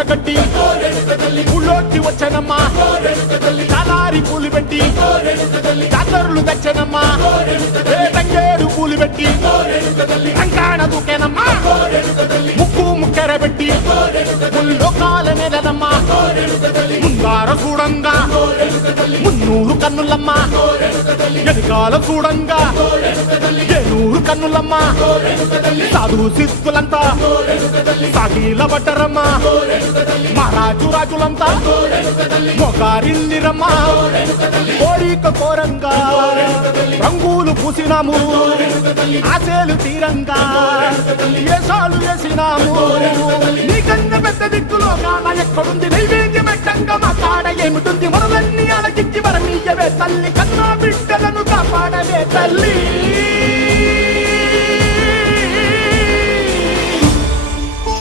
చీరగట్టి ఊళ్ళోకి వచ్చనమ్మా చాలారి పూలు పెట్టి జాతరులు తెచ్చనమ్మా తంగేరు పూలు పెట్టి రంగాణ దూకేనమ్మా ముక్కు ముక్కెర పెట్టి ముల్లోకాల నెలనమ్మా ముందార చూడంగా మున్నూరు కన్నులమ్మా ఎనకాల చూడంగా ఏనూరు కన్నులమ్మా సాధు సిద్ధులంతా సాగిల పట్టరమ్మా మహారాజు రాజులంతా మొగారిల్లిరమ్మా కోరిక కోరంగా రంగులు పూసినాము ఆశలు తీరంగా ఏసాలు వేసినాము నీకన్నా పెద్ద దిక్కులో కాన ఎక్కడుంది నైవేద్యం ఎట్టంగా మా కాడ ఏమిటుంది మనలన్నీ అలకించి వరమీయవే తల్లి కన్నా బిడ్డలను కాపాడవే తల్లి